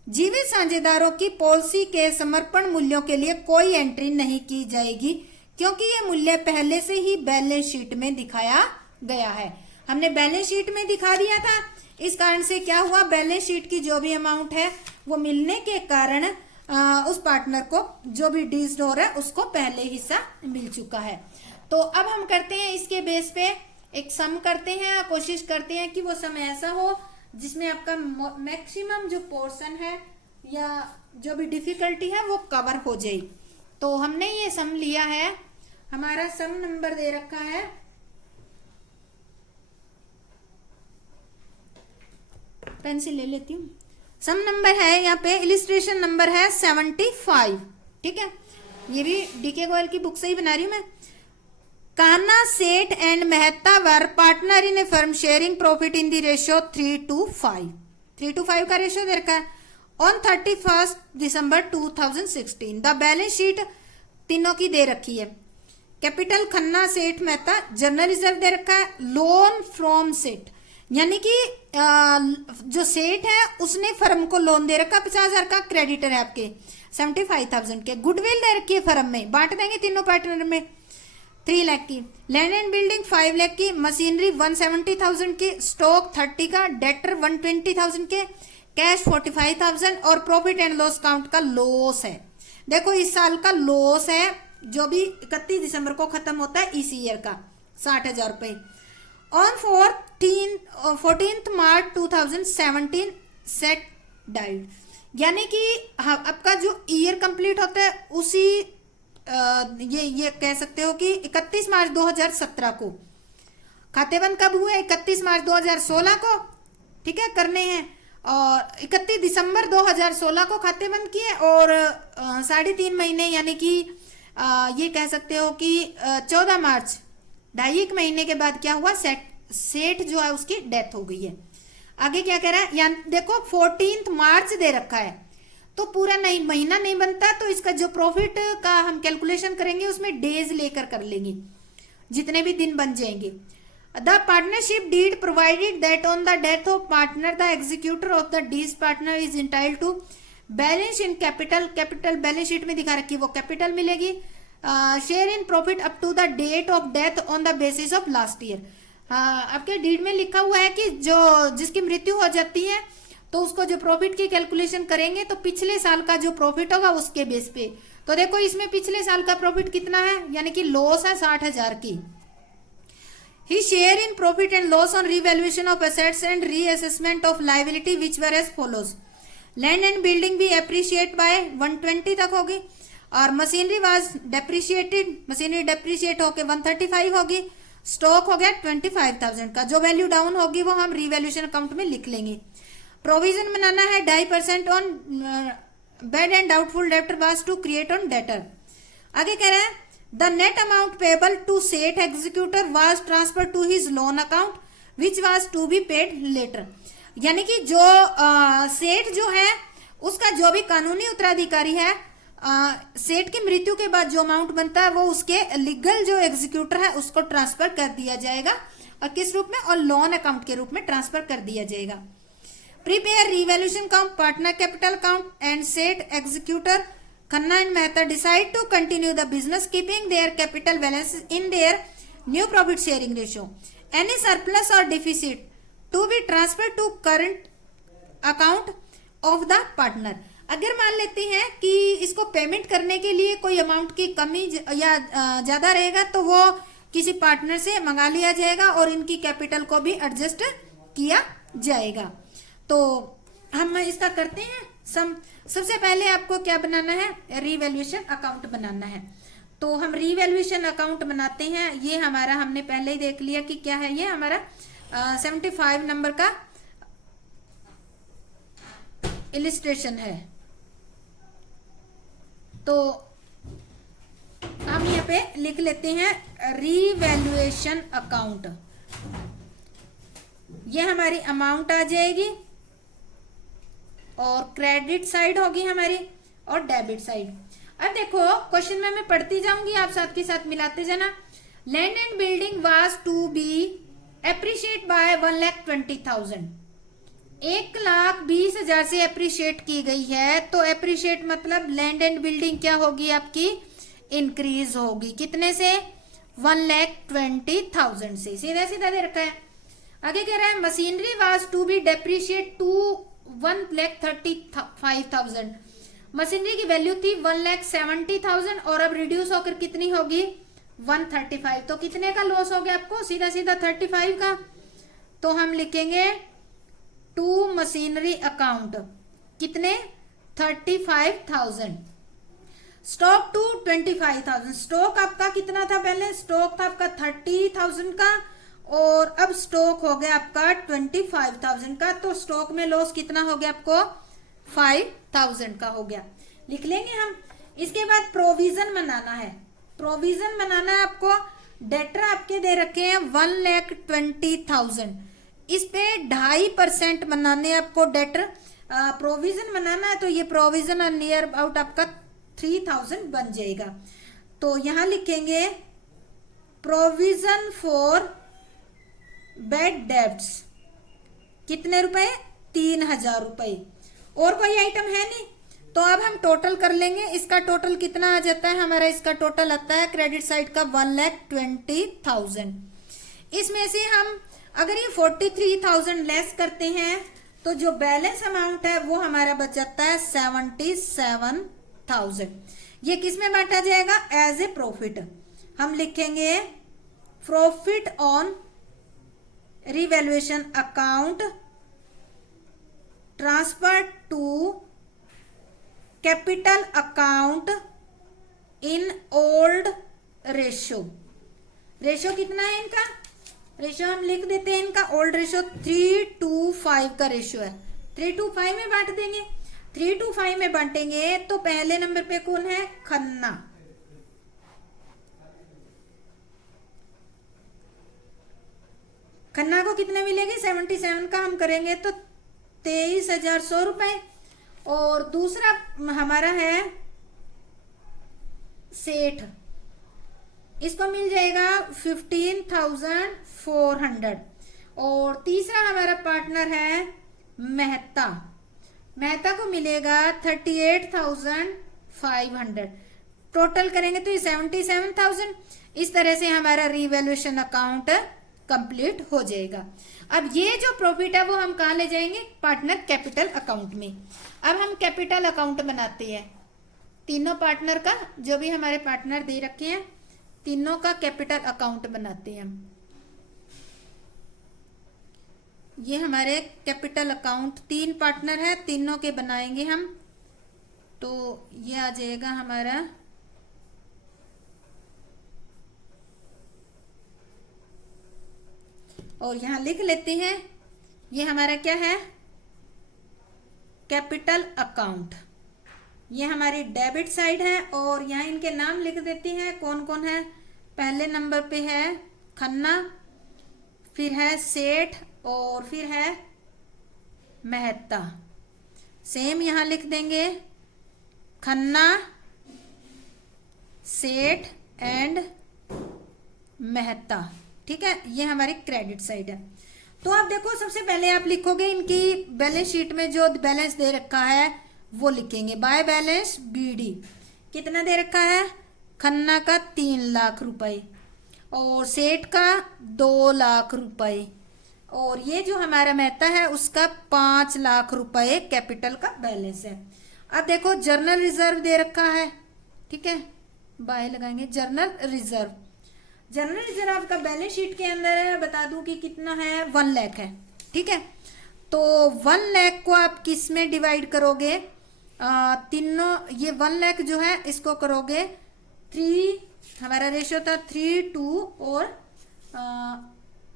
जीवित साझेदारों की पॉलिसी के समर्पण मूल्यों के लिए कोई एंट्री नहीं की जाएगी, क्योंकि ये मूल्य पहले से ही बैलेंस शीट में दिखाया गया है। हमने बैलेंस शीट में दिखा दिया था, इस कारण से क्या हुआ, बैलेंस शीट की जो भी अमाउंट है वो मिलने के कारण उस पार्टनर को जो भी डीज्ड हो रहा है उसको पहले हिस्सा मिल चुका है। तो अब हम करते हैं इसके बेस पे एक सम करते हैं, कोशिश करते हैं कि वो सम ऐसा हो जिसमें आपका मैक्सिमम जो पोर्शन है या जो भी डिफिकल्टी है वो कवर हो जाए। तो हमने ये सम लिया है, हमारा सम नंबर दे रखा है पेंसिल ले लेती हूँ। सम नंबर है यहाँ पे, इलिस्ट्रेशन नंबर है 75। ठीक है, ये भी डीके गोयल की बुक से ही बना रही हूँ मैं। कान्हा, सेठ and Mehta were partner in A firm sharing profit in the ratio 3:5। 3:5 का रेशियो दे रखा है। On 31 December 2016 the balance sheet तीनों की दे रखी है। कैपिटल खन्ना, सेठ, मेहता, जनरल रिजर्व दे रखा है। लोन फ्रॉम सेठ, यानी कि जो सेठ है उसने फर्म को लोन दे रखा 50,000 का, क्रेडिटर है आपके 75,000 के। गुडविल दे रखी है फर्म में, बांट देंगे तीनों पार्टनर में 3 लाख की। लैंड एंड बिल्डिंग 5 लाख की, मशीनरी 170,000 की, स्टॉक 30 का, डेटर 120,000 के, कैश 45,000 और प्रॉफिट एंड लॉस काउंट का लॉस है। देखो इस साल का लॉस है जो भी 31 दिसंबर को खत्म होता है इसी ईयर का 60,000 रुपए। On 14th March 2017 set died, यानी कि आपका जो ईयर कंप्लीट होता है उसी ये कह सकते हो कि 31 मार्च 2017 को। खाते बंद कब हुए? 31 मार्च 2016 को, ठीक है, करने हैं। और 31 दिसंबर 2016 को खाते बंद किए और 3.5 महीने यानी कि ये कह सकते हो कि 14 मार्च 2.5 महीने के बाद क्या हुआ, सेठ जो है उसकी डेथ हो गई है। आगे क्या कह रहा है, यानी देखो 14 मार्च दे रखा है तो पूरा नहीं महीना नहीं बनता, तो इसका जो प्रॉफिट का हम कैलकुलेशन करेंगे उसमें डेज लेकर कर लेंगे, जितने भी दिन बन जाएंगे। The partnership deed provided that on the death of partner the executor of the deceased partner is entitled to balance in capital. Capital balance sheet में दिखा रखी है वो कैपिटल मिलेगी। Share in profit up to the date of death on the basis of last year. आपके deed में लिखा हुआ है कि जो जिसकी मृत्यु हो जाती है तो उसको जो प्रॉफिट की कैलकुलेशन करेंगे तो पिछले साल का जो प्रॉफिट होगा उसके बेस पे। तो देखो इसमें पिछले साल का प्रॉफिट कितना है, यानी कि लॉस है 60,000 की। He share in profit and loss on revaluation of assets and reassessment of liability which were as follows. Land and building भी एप्रिशिएट बाय 120 तक होगी और machinery was depreciated, machinery depreciate होके 135 होगी। स्टॉक हो गया 25,000 का, जो वैल्यू डाउन होगी वो हम रीवैल्यूएशन अकाउंट में लिख लेंगे। प्रोविजन बनाना है 2.5% on bad and doubtful debtor was to create on debtor. आगे कह रहा है the net amount payable to Seth executor was transfer to his loan account which was to be paid later. यानी कि जो सेठ जो है उसका जो भी कानूनी उत्तराधिकारी है, सेठ की मृत्यु के बाद जो अमाउंट बनता है वो उसके लीगल जो एग्जीक्यूटर है उसको ट्रांसफर कर दिया जाएगा। और किस रूप में? और लोन अकाउंट के रूप में ट्रांसफर कर दिया जाएगा। Prepare revaluation account, partner capital account and Seth executor Khanna and Mehta decide to continue the business keeping their capital balance in their new profit sharing ratio. Any surplus or deficit to be transfer to current account of the partner. अगर मान लेते हैं कि इसको payment करने के लिए कोई अमाउंट की कमी या ज्यादा रहेगा तो वो किसी पार्टनर से मंगा लिया जाएगा और इनकी कैपिटल को भी एडजस्ट किया जाएगा। तो हम इसका करते हैं सम। सबसे पहले आपको क्या बनाना है, रीवैल्यूएशन अकाउंट बनाना है। तो हम रीवैल्यूएशन अकाउंट बनाते हैं। ये हमारा हमने पहले ही देख लिया कि क्या है, ये हमारा 75 नंबर का इलिस्ट्रेशन है। तो हम यहाँ पे लिख लेते हैं रीवैल्यूएशन अकाउंट। ये हमारी अमाउंट आ जाएगी और क्रेडिट साइड होगी हमारी और डेबिट साइड। अब देखो क्वेश्चन में मैं पढ़ती जाऊंगी, आप साथ के साथ मिलाते जाना। Land and building was to be appreciate by 1,20,000। 1,20,000 से एप्रिशिएट की गई है। तो एप्रिशिएट मतलब लैंड एंड बिल्डिंग क्या होगी आपकी, इंक्रीज होगी। कितने से? 1,20,000 से। सीधा सीधा दे रखा है। आगे कह रहा है machinery was to be depreciate to 1,35,000। Machinery की वैल्यू थी 1,70,000 और अब रिड्यूस होकर कितनी होगी 135। तो कितने का लॉस हो गया आपको, सीधा सीधा 35 का। तो हम लिखेंगे टू मशीनरी अकाउंट कितने 35,000। Stock to 25,000। स्टॉक आपका कितना था, पहले स्टॉक था आपका 30,000 का और अब स्टॉक हो गया आपका 25,000 का। तो स्टॉक में लॉस कितना हो गया आपको 5,000 का हो गया, लिख लेंगे हम। इसके बाद प्रोविजन बनाना है। प्रोविजन बनाना है आपको। डेटर आपके दे रखे हैं 1,20,000, इस पे 2.5% बनाने आपको डेटर। प्रोविजन बनाना है तो ये प्रोविजन नियर अबाउट आपका 3,000 बन जाएगा। तो यहां लिखेंगे प्रोविजन फॉर बैड डेब्ट्स कितने रुपए 3,000 रुपए। और कोई आइटम है नहीं, तो अब हम टोटल कर लेंगे। इसका टोटल कितना आ जाता है हमारा, इसका टोटल आता है क्रेडिट साइड का 1,20,000। इसमें से हम अगर ये 43,000 लेस करते हैं तो जो बैलेंस अमाउंट है वो हमारा बच जाता है 77,000। ये किस में बांटा जाएगा, एज ए प्रॉफिट। हम लिखेंगे profit on revaluation account transfer to capital account in old ratio. Ratio कितना है इनका, रेशो हम लिख देते हैं इनका ओल्ड रेशो 3:5 का रेशो है। 3:5 में बांट देंगे। 3:5 में बांटेंगे तो पहले नंबर पे कौन है, खन्ना। खन्ना को कितने मिलेंगे 77 का हम करेंगे तो 23,100 रुपए। और दूसरा हमारा है सेठ, इसको मिल जाएगा 15,400। और तीसरा हमारा पार्टनर है मेहता, मेहता को मिलेगा 38,500। टोटल करेंगे तो ये 77,000। इस तरह से हमारा रिवैल्यूएशन अकाउंट कंप्लीट हो जाएगा। अब ये जो प्रॉफिट है वो हम कहाँ ले जाएंगे, पार्टनर कैपिटल अकाउंट में। अब हम कैपिटल अकाउंट बनाते हैं। तीनों पार्टनर का, जो भी हमारे पार्टनर दे रखे हैं तीनों का कैपिटल अकाउंट बनाते हैं। ये हमारे कैपिटल अकाउंट 3 पार्टनर है, तीनों के बनाएंगे हम। तो ये आ जाएगा हमारा और यहां लिख लेते हैं ये हमारा क्या है, कैपिटल अकाउंट। ये हमारी डेबिट साइड है और यहाँ इनके नाम लिख देते हैं कौन कौन है। पहले नंबर पे है खन्ना, फिर है सेठ और फिर है मेहता। सेम यहाँ लिख देंगे खन्ना, सेठ एंड मेहता। ठीक है, ये हमारी क्रेडिट साइड है। तो आप देखो सबसे पहले आप लिखोगे इनकी बैलेंस शीट में जो बैलेंस दे रखा है वो लिखेंगे। बाय बैलेंस बीडी कितना दे रखा है, खन्ना का 3 लाख रुपए और सेठ का 2 लाख रुपए और ये जो हमारा मेहता है उसका 5 लाख रुपए कैपिटल का बैलेंस है। अब देखो जर्नल रिजर्व दे रखा है, ठीक है, बाय लगाएंगे जर्नल रिजर्व। जनरल रिजर्व का बैलेंस शीट के अंदर है, बता दूं कि कितना है 1 लाख है। ठीक है, तो 1 लाख को आप किस में डिवाइड करोगे, तीनों ये 1 लाख जो है इसको करोगे 3, हमारा रेशियो था 3:2 और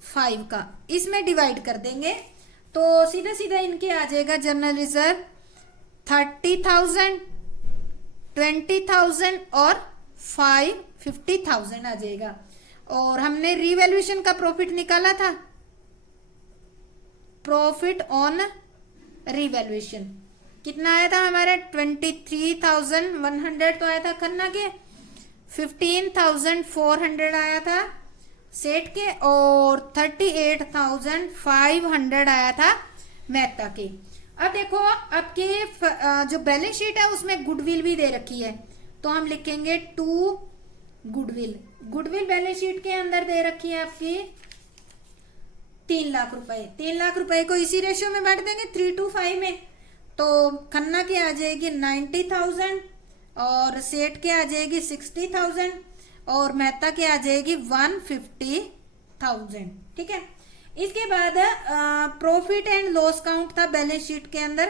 5 का, इसमें डिवाइड कर देंगे तो सीधा सीधा इनके आ जाएगा जनरल रिजर्व 30,000, 20,000 और 50,000 आ जाएगा। और हमने रिवैल्यूएशन का प्रॉफिट निकाला था, प्रॉफिट ऑन रिवैल्यूएशन कितना आया था हमारा 23,100 तो आया था खन्ना के, 15,400 आया था सेठ के और 38,500 आया था मेहता के। अब देखो आपके जो बैलेंस शीट है उसमें गुडविल भी दे रखी है तो हम लिखेंगे 2 गुडविल। गुडविल बैलेंस शीट के अंदर दे रखी है आपकी 3 लाख रुपए। 3 लाख रुपए को इसी रेशियो में बांट देंगे 3:5 में। तो खन्ना की आ जाएगी 90,000 और सेठ की आ जाएगी 60,000 और मेहता की आ जाएगी 150,000। ठीक है, इसके बाद प्रॉफिट एंड लॉस काउंट था बैलेंस शीट के अंदर,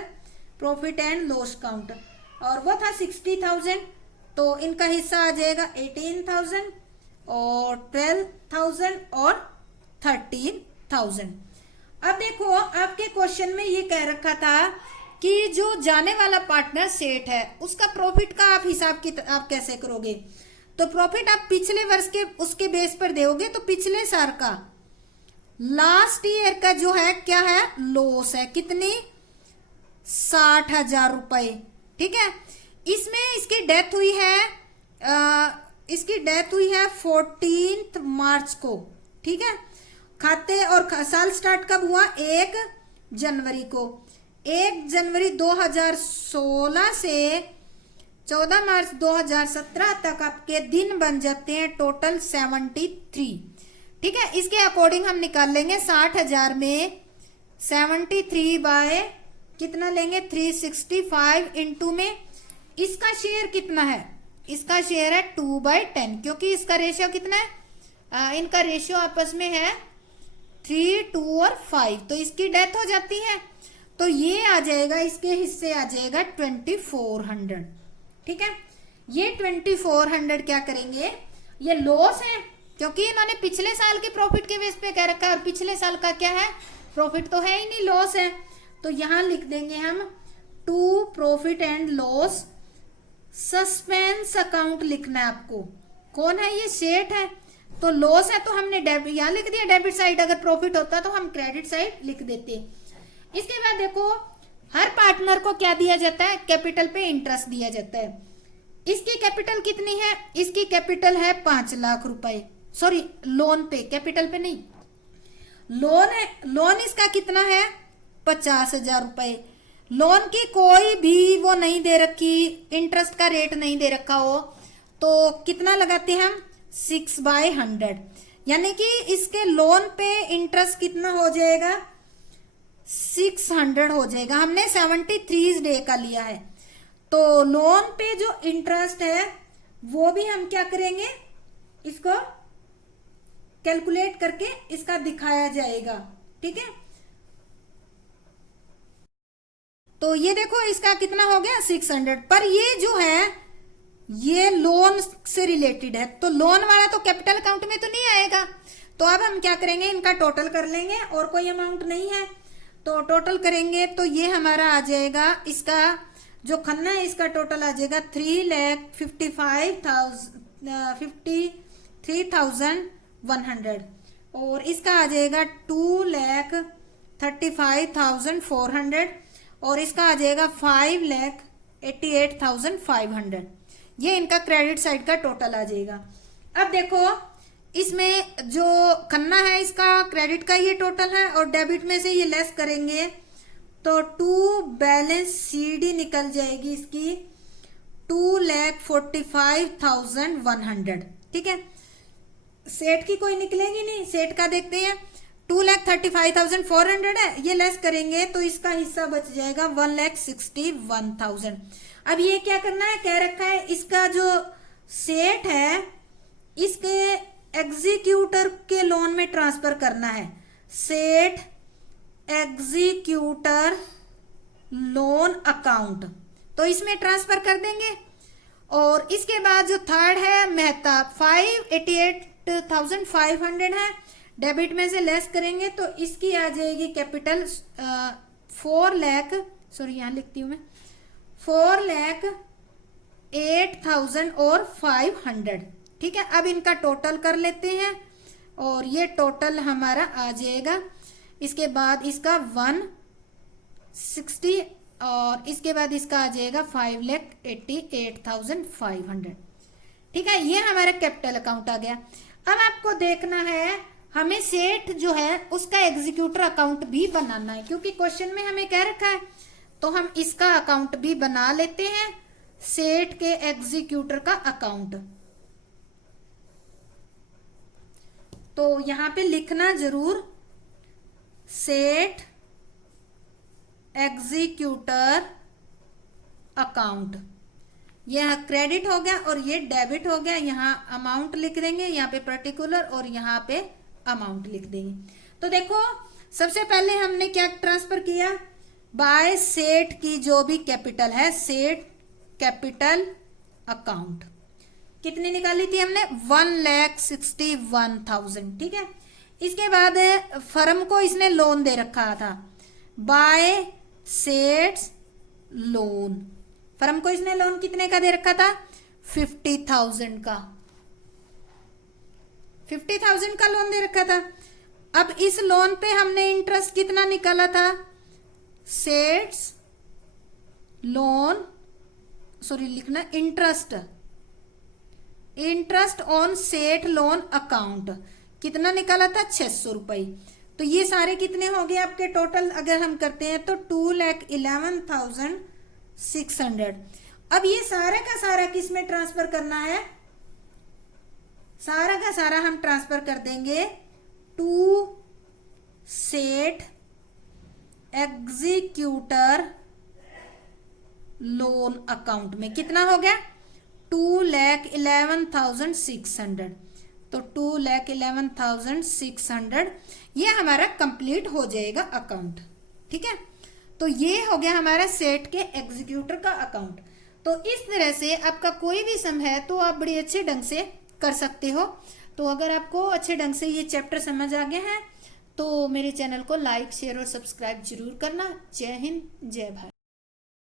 प्रॉफिट एंड लॉस काउंट, और वो था 60,000। तो इनका हिस्सा आ जाएगा 18,000 और 12,000 और 13,000। अब देखो आपके क्वेश्चन में ये कह रखा था कि जो जाने वाला पार्टनर सेठ है उसका प्रॉफिट का आप हिसाब आप कैसे करोगे। तो प्रॉफिट आप पिछले वर्ष के उसके बेस पर दोगे, तो पिछले साल का लास्ट ईयर का जो है क्या है, लॉस है, कितनी, 60,000 रुपए। ठीक है, इसमें इसकी डेथ हुई है, इसकी डेथ हुई है 14 मार्च को। ठीक है, खाते और साल स्टार्ट कब हुआ, 1 जनवरी को। 1 जनवरी 2016 से 14 मार्च 2017 तक आपके दिन बन जाते हैं टोटल 73। ठीक है, इसके अकॉर्डिंग हम निकाल लेंगे 60,000 में 73 बाय कितना लेंगे, 365 इंटू में इसका शेयर कितना है, इसका शेयर है 2/10, क्योंकि इसका रेशियो कितना है, इनका रेशियो आपस में है 3, 2 और 5, तो इसकी डेथ हो जाती है। तो ये आ जाएगा, इसके हिस्से आ जाएगा 2400। ठीक है, ये 2400 क्या करेंगे, ये लॉस है क्योंकि इन्होंने पिछले साल के प्रॉफिट के बेस पे कह रखा है और पिछले साल का क्या है, प्रॉफिट तो है ही नहीं, लॉस है। तो यहां लिख देंगे हम to profit and loss suspense account लिखना है आपको। कौन है ये, सेठ है, तो लॉस है तो हमने यहां लिख दिया डेबिट साइड, अगर प्रॉफिट होता तो हम क्रेडिट साइड लिख देते। इसके बाद देखो हर पार्टनर को क्या दिया जाता है, कैपिटल पे इंटरेस्ट दिया जाता है। इसकी कैपिटल कितनी है, इसकी कैपिटल है 5 लाख रुपए, सॉरी लोन पे, कैपिटल पे नहीं, लोन है। लोन इसका कितना है, 50,000 रुपए। लोन की कोई भी वो नहीं दे रखी, इंटरेस्ट का रेट नहीं दे रखा हो, तो कितना लगाते हैं हम, 6/100, यानी कि इसके लोन पे इंटरेस्ट कितना हो जाएगा, 600 हो जाएगा। हमने 73 डे का लिया है, तो लोन पे जो इंटरेस्ट है वो भी हम क्या करेंगे, इसको कैलकुलेट करके इसका दिखाया जाएगा। ठीक है, तो ये देखो इसका कितना हो गया 600, पर ये जो है ये लोन से रिलेटेड है, तो लोन वाला तो कैपिटल अकाउंट में तो नहीं आएगा। तो अब हम क्या करेंगे, इनका टोटल कर लेंगे, और कोई अमाउंट नहीं है तो टोटल करेंगे, तो ये हमारा आ जाएगा, इसका जो खन्ना है इसका टोटल आ जाएगा 3,53,100 और इसका आ जाएगा 2,35,400 और इसका आ जाएगा 5,88,500। ये इनका क्रेडिट साइड का टोटल आ जाएगा। अब देखो इसमें जो खन्ना है इसका क्रेडिट का ये टोटल है और डेबिट में से ये लेस करेंगे तो 2 बैलेंस सीडी निकल जाएगी इसकी 2,45,100। ठीक है, सेठ की कोई निकलेगी नहीं, सेठ का देखते हैं 2,35,400 है, ये लेस करेंगे तो इसका हिस्सा बच जाएगा 1,61,000। अब ये क्या करना है, कह रखा है इसका जो सेठ है इसके एग्जीक्यूटर के लोन में ट्रांसफर करना है, सेठ एग्जीक्यूटर लोन अकाउंट, तो इसमें ट्रांसफर कर देंगे। और इसके बाद जो थर्ड है मेहता 5,88,500 है, डेबिट में से लेस करेंगे तो इसकी आ जाएगी कैपिटल 4 लाख, सॉरी यहां लिखती हूं मैं 4,08,500। ठीक है, अब इनका टोटल कर लेते हैं और ये टोटल हमारा आ जाएगा, इसके बाद इसका 160 और इसके बाद इसका आ जाएगा 5,88,500। ठीक है, ये हमारा कैपिटल अकाउंट आ गया। अब आपको देखना है हमें सेठ जो है उसका एग्जीक्यूटर अकाउंट भी बनाना है, क्योंकि क्वेश्चन में हमें कह रखा है, तो हम इसका अकाउंट भी बना लेते हैं, सेठ के एग्जीक्यूटर का अकाउंट। तो यहां पे लिखना जरूर सेठ एग्जीक्यूटर अकाउंट। यह क्रेडिट हो गया और ये डेबिट हो गया। यहाँ अमाउंट लिख देंगे, यहाँ पे पर्टिकुलर और यहाँ पे अमाउंट लिख देंगे। तो देखो सबसे पहले हमने क्या ट्रांसफर किया, बाय सेठ की जो भी कैपिटल है, सेठ कैपिटल अकाउंट कितनी निकाली थी हमने, 1,61,000। ठीक है, इसके बाद फर्म को इसने लोन दे रखा था, बाय सेठ लोन। फर्म को इसने लोन कितने का दे रखा था, 50,000 का, 50,000 का लोन दे रखा था। अब इस लोन पे हमने इंटरेस्ट कितना निकाला था, सेट्स लोन, सॉरी लिखना इंटरेस्ट ऑन सेठ लोन अकाउंट कितना निकाला था, 600 रुपये। तो ये सारे कितने हो गए आपके टोटल, अगर हम करते हैं तो 2,11,600। अब ये सारा का सारा किस में ट्रांसफर करना है, सारा का सारा हम ट्रांसफर कर देंगे to Seth executor loan account में। कितना हो गया, 2,11,600। तो 2,11,600 ये हमारा कंप्लीट हो जाएगा अकाउंट। ठीक है, तो ये हो गया हमारा सेठ के एग्जीक्यूटर का अकाउंट। तो इस तरह से आपका कोई भी सम है तो आप बड़ी अच्छे ढंग से कर सकते हो। तो अगर आपको अच्छे ढंग से ये चैप्टर समझ आ गया है तो मेरे चैनल को लाइक, शेयर और सब्सक्राइब जरूर करना। जय हिंद, जय भारत।